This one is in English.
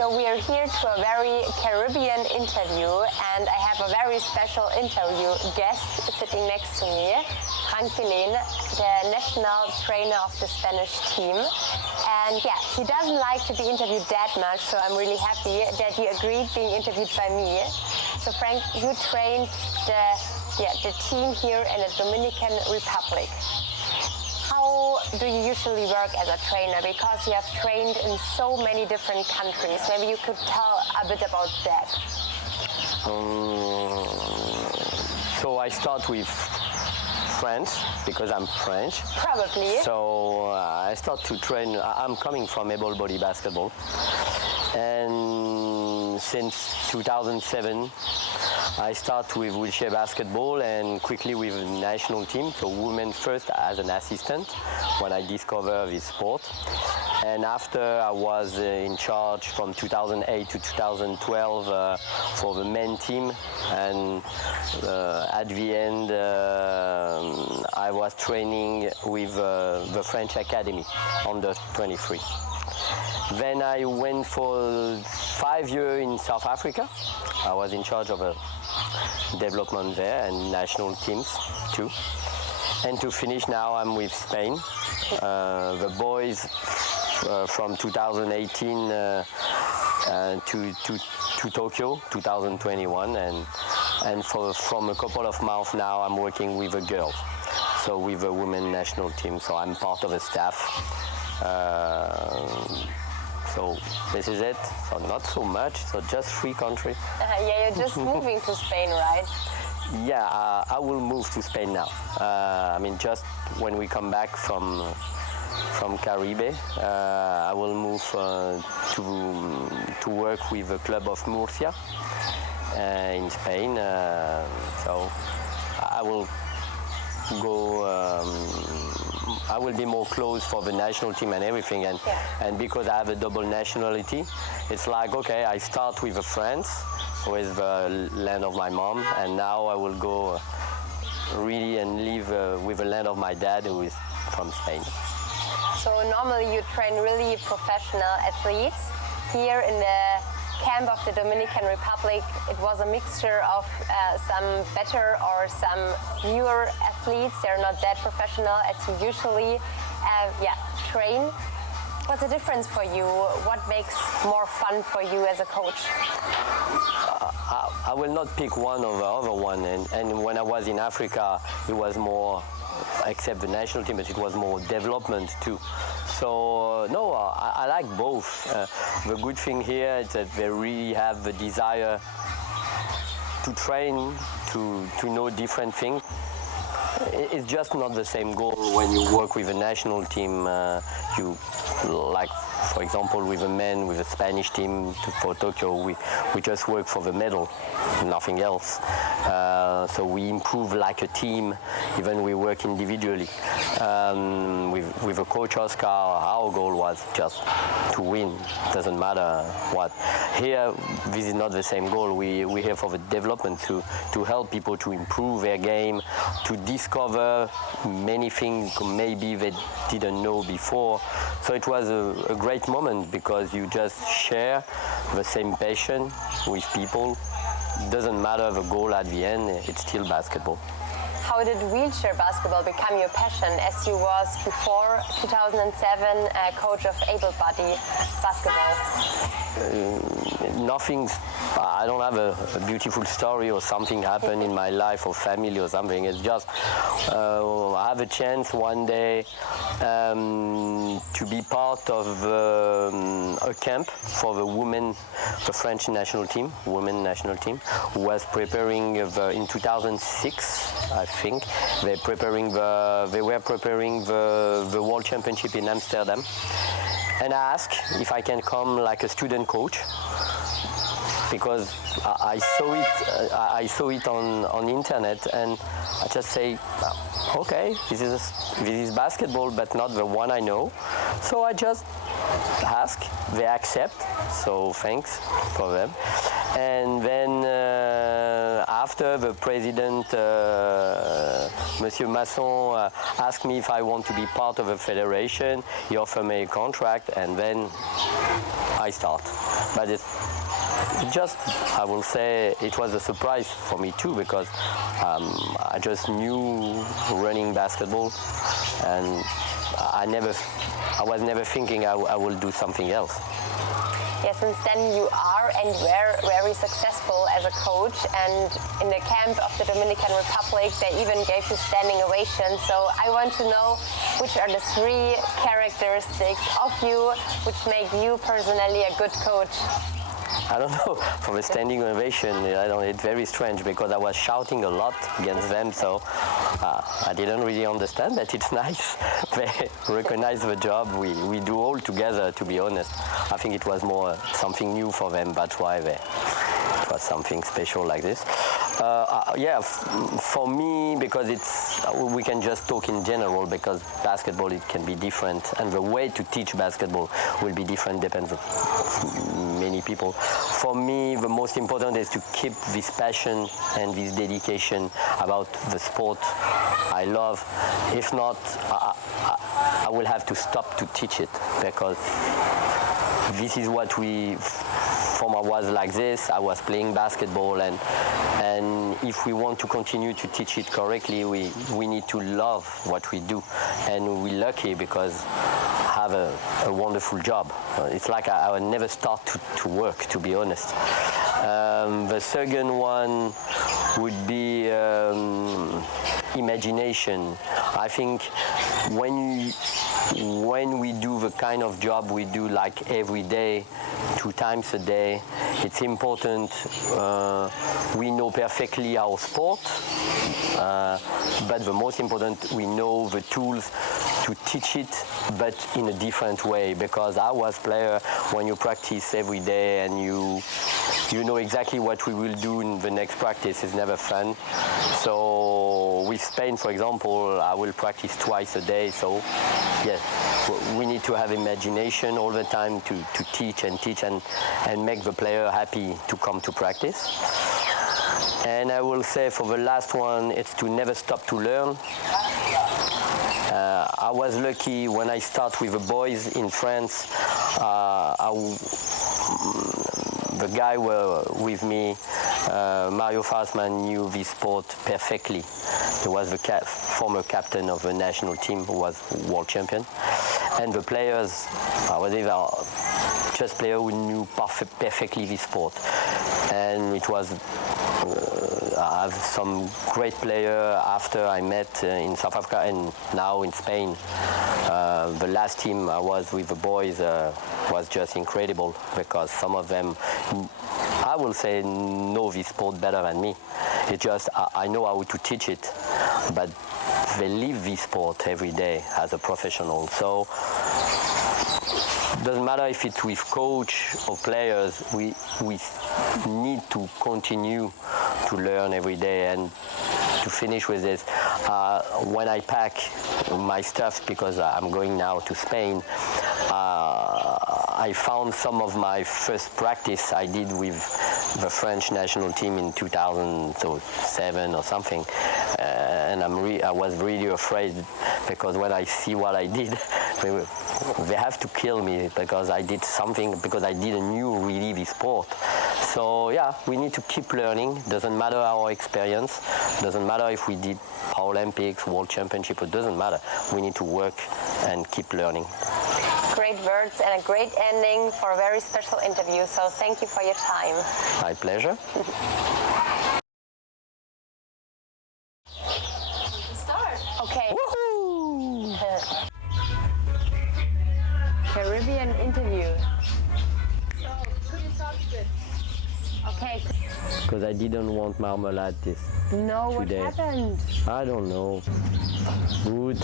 So we are here to a very Caribbean interview, and I have a very special interview guest sitting next to me, Franck Belen, the national trainer of the Spanish team. And yeah, he doesn't like to be interviewed that much, so I'm really happy that he agreed being interviewed by me. So Franck, you trained the team here in the Dominican Republic. How do you usually work as a trainer? Because you have trained in so many different countries. Maybe you could tell a bit about that. So I start with France, because I'm French. Probably. So I start to train. I'm coming from able-bodied basketball. And since 2007, I start with Wichtige basketball and quickly with the national team. So women first as an assistant when I discover this sport. And after I was in charge from 2008 to 2012 for the men team. And at the end, I was training with the French Academy under 23. Then I went for 5 years in South Africa. I was in charge of a development there and national teams too. And to finish now, I'm with Spain. The boys from 2018 to Tokyo, 2021, and from a couple of months now, I'm working with a girl, so with a women national team. So I'm part of the staff. So this is it. So not so much. So just 3 countries. Yeah, you're just moving to Spain, right? Yeah, I will move to Spain now. I mean, just when we come back from Caribbean, I will move to work with the club of Murcia in Spain. So I will go. I will be more close for the national team and everything, and because I have a double nationality, it's like, okay, I start with France, with the land of my mom, and now I will go really and live with the land of my dad, who is from Spain. So normally you train really professional athletes. Here in the camp of the Dominican Republic, it was a mixture of some better or some newer athletes. They're not that professional as you usually train. What's the difference for you? What makes more fun for you as a coach? I will not pick one over the other one. And when I was in Africa, it was more, except the national team, but it was more development too. So no, I like both. The good thing here is that they really have the desire to train, to know different things. It's just not the same goal when you work with a national team. You, like, for example, with the men, with the Spanish team for Tokyo, we just work for the medal, nothing else. So we improve like a team, even we work individually. With a coach Oscar, our goal was just to win. Doesn't matter what. Here, this is not the same goal. We're here for the development, to help people to improve their game, to discover many things maybe they didn't know before. So it was a great moment, because you just share the same passion with people. Doesn't matter the goal at the end, it's still basketball. How did wheelchair basketball become your passion, as you was before 2007 coach of able-bodied basketball? I don't have a beautiful story or something happened in my life or family or something. It's just I have a chance one day to be part of a camp for the women, the French national team, women national team, who was preparing in 2006, I think. They were preparing the World Championship in Amsterdam. And I asked if I can come like a student coach, because I saw it on internet, and I just say, okay, this is basketball, but not the one I know. So I just ask, they accept, so thanks for them. And then after the president Monsieur Masson asked me if I want to be part of a federation. He offered me a contract, and then I start. But I will say, it was a surprise for me too, because I just knew running basketball, and I was never thinking I will do something else. Yeah, since then you are and were very successful as a coach, and in the camp of the Dominican Republic they even gave you standing ovation. So I want to know, which are the 3 characteristics of you which make you personally a good coach? I don't know, from a standing ovation, it's very strange, because I was shouting a lot against them, so I didn't really understand, but it's nice. They recognize the job we do all together, to be honest. I think it was more something new for them, that's why it was something special like this. For me, because we can just talk in general, because basketball, it can be different, and the way to teach basketball will be different, depends on many people. For me, the most important is to keep this passion and this dedication about the sport I love. If not, I will have to stop to teach it, because this is what from I was like this, I was playing basketball, and if we want to continue to teach it correctly, we need to love what we do, and we're lucky because I have a wonderful job. It's like I would never start to work, to be honest. The second one would be imagination. I think when we do the kind of job we do, like every day, 2 times a day, it's important. We know perfectly our sport, but the most important, we know the tools to teach it, but in a different way, because I was player, when you practice every day and you know exactly what we will do in the next practice, it's never fun. So with Spain, for example, I will practice twice a day, so yes, we need to have imagination all the time to teach and make the player happy to come to practice. And I will say for the last one, it's to never stop to learn. I was lucky when I start with the boys in France. The guy were with me, Mario Fassman, knew this sport perfectly. He was the former captain of the national team, who was world champion. And the players, just players who knew perfectly this sport. And it was I have some great players after I met in South Africa and now in Spain. The last team I was with the boys was just incredible, because some of them, I will say, know this sport better than me. It's just I know how to teach it, but they live this sport every day as a professional. So doesn't matter if it's with coach or players, we need to continue to learn every day. And to finish with this, when I pack my stuff, because I'm going now to Spain, I found some of my first practice I did with the French national team in 2007 or something, and I was really afraid, because when I see what I did, they have to kill me, because I did something, because I didn't knew really the sport. So yeah, we need to keep learning. Doesn't matter our experience, doesn't matter if we did Paralympics, World Championship, it doesn't matter. We need to work and keep learning. Great words and a great ending for a very special interview. So thank you for your time. My pleasure. Okay. Woohoo! Caribbean interview. So, could you talk a bit? Okay. Because I didn't want marmalade No, today. what happened? I don't know. Good.